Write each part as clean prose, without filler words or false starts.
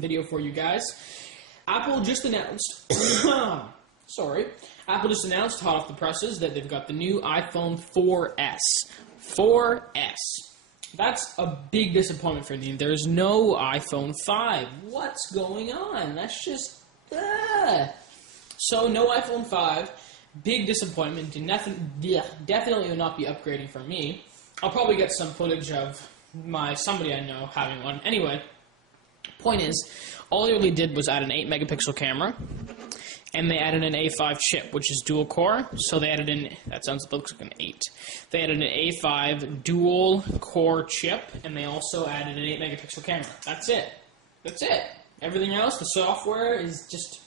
video for you guys. Apple just announced, Apple just announced hot off the presses that they've got the new iPhone 4S. 4S. That's a big disappointment for me. There's no iPhone 5. What's going on? That's just, So, no iPhone 5. Big disappointment. Definitely will not be upgrading for me. I'll probably get some footage of somebody I know having one. Anyway, point is, all they really did was add an 8-megapixel camera, and they added an A5 chip, which is dual core. So they added looks like an 8. They added an A5 dual core chip, and they also added an 8-megapixel camera. That's it. That's it. Everything else, the software is just,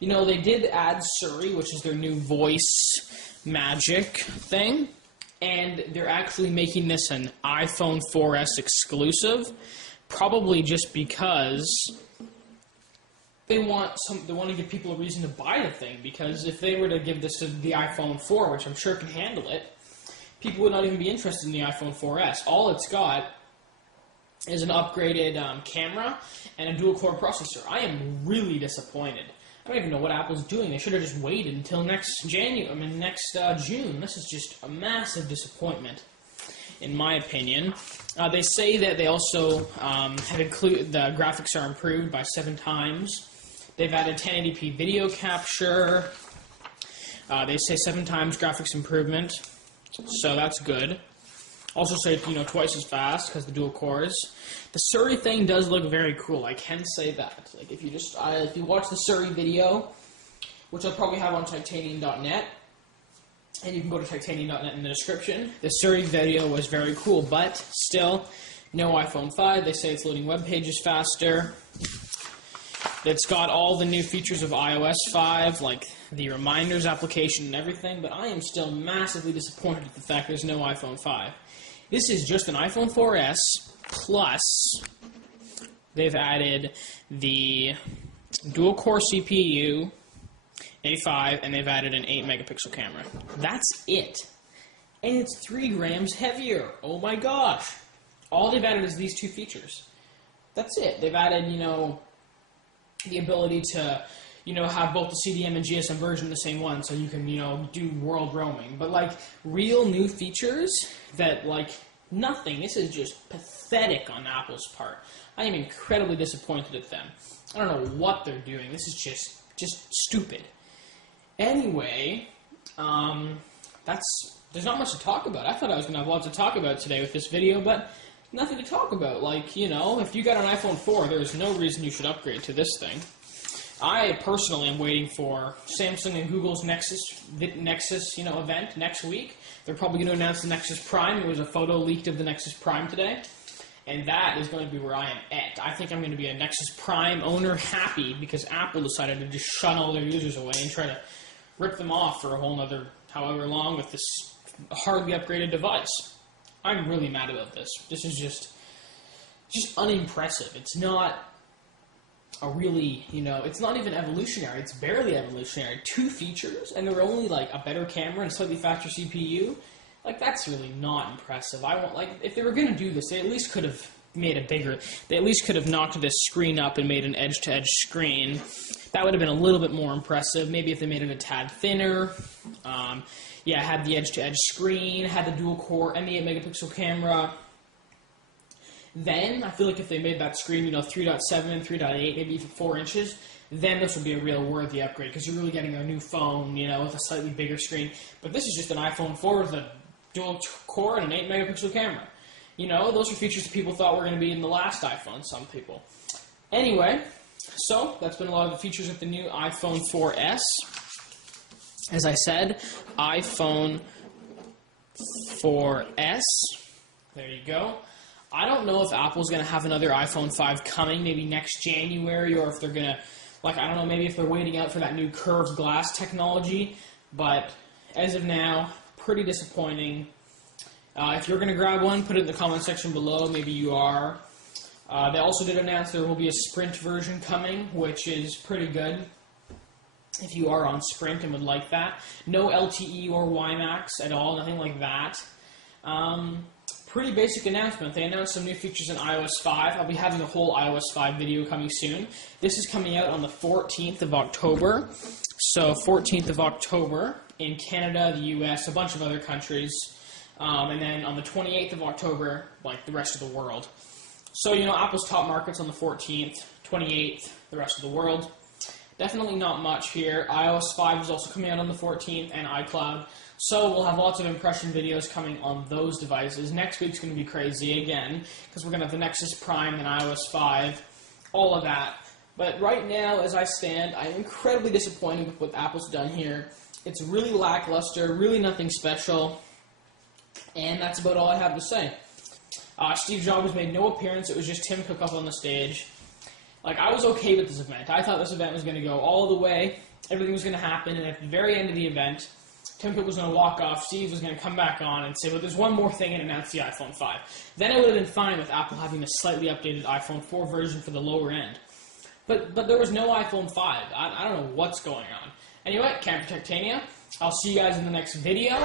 they did add Siri, which is their new voice magic thing, and they're actually making this an iPhone 4S exclusive, probably just because they want to give people a reason to buy the thing, because if they were to give this to the iPhone 4, which I'm sure can handle it, people would not even be interested in the iPhone 4S. All it's got is an upgraded camera and a dual-core processor. I am really disappointed. I don't even know what Apple's doing. They should have just waited until next June. This is just a massive disappointment, in my opinion. They say that they also have included the graphics are improved by 7 times. They've added 1080p video capture. They say 7 times graphics improvement, so that's good. Also say twice as fast because the dual cores. The Siri thing does look very cool. I can say that. Like if you watch the Siri video, which I'll probably have on Titanium.net, and you can go to Titanium.net in the description. The Siri video was very cool, but still, no iPhone 5. They say it's loading web pages faster. It's got all the new features of iOS 5, like the reminders application and everything, but I am still massively disappointed at the fact there's no iPhone 5. This is just an iPhone 4S, plus they've added the dual-core CPU, A5, and they've added an 8-megapixel camera. That's it. And it's 3 grams heavier. Oh my gosh. All they've added is these 2 features. That's it. They've added, the ability to, have both the CDM and GSM version in the same one, so you can, do world roaming. But, real new features that, nothing. This is just pathetic on Apple's part. I am incredibly disappointed at them. I don't know what they're doing. This is just stupid. Anyway, there's not much to talk about. I thought I was going to have lots to talk about today with this video, but nothing to talk about. If you got an iPhone 4, there's no reason you should upgrade to this thing. I personally am waiting for Samsung and Google's Nexus event next week. They're probably going to announce the Nexus Prime. There was a photo leaked of the Nexus Prime today, and that is going to be where I am at. I think I'm going to be a Nexus Prime owner happy because Apple decided to just shun all their users away and try to rip them off for a whole nother however long with this hardly upgraded device. I'm really mad about this. This is just unimpressive. It's not a really, it's not even evolutionary. It's barely evolutionary. 2 features, and they're only, a better camera and slightly faster CPU. That's really not impressive. If they were going to do this, they at least could have made it bigger. They at least could have knocked this screen up and made an edge-to-edge screen. That would have been a little bit more impressive. Maybe if they made it a tad thinner. Had the edge-to-edge screen, had the dual-core and the 8-megapixel camera. Then, I feel like if they made that screen, 3.7 and 3.8, maybe even 4 inches, then this would be a real worthy upgrade, because you're really getting a new phone, with a slightly bigger screen. But this is just an iPhone 4 with a dual-core and an 8-megapixel camera. Those are features that people thought were going to be in the last iPhone, some people. Anyway, so that's been a lot of the features of the new iPhone 4S. As I said, iPhone 4S. There you go. I don't know if Apple's going to have another iPhone 5 coming, maybe next January, or if they're going to, I don't know, maybe if they're waiting out for that new curved glass technology. But as of now, pretty disappointing. If you're going to grab one, put it in the comment section below. Maybe you are. They also did announce there will be a Sprint version coming, which is pretty good if you are on Sprint and would like that. No LTE or WiMAX at all, nothing like that. pretty basic announcement. They announced some new features in iOS 5. I'll be having a whole iOS 5 video coming soon. This is coming out on the 14th of October. So 14th of October in Canada, the US, a bunch of other countries. And then on the 28th of October, like the rest of the world. So, you know, Apple's top markets on the 14th, 28th, the rest of the world. Definitely not much here. iOS 5 is also coming out on the 14th, and iCloud. So we'll have lots of impression videos coming on those devices. Next week's going to be crazy again, because we're going to have the Nexus Prime and iOS 5, all of that. But right now, as I stand, I'm incredibly disappointed with what Apple's done here. It's really lackluster, really nothing special, and that's about all I have to say. Steve Jobs made no appearance. It was just Tim Cook up on the stage. Like, I was okay with this event. I thought this event was going to go all the way. Everything was going to happen, and at the very end of the event, Tim Cook was going to walk off, Steve was going to come back on and say, well, there's one more thing, and announce the iPhone 5. Then it would have been fine with Apple having a slightly updated iPhone 4 version for the lower end. But there was no iPhone 5. I don't know what's going on. Anyway, Camper Tectania, I'll see you guys in the next video.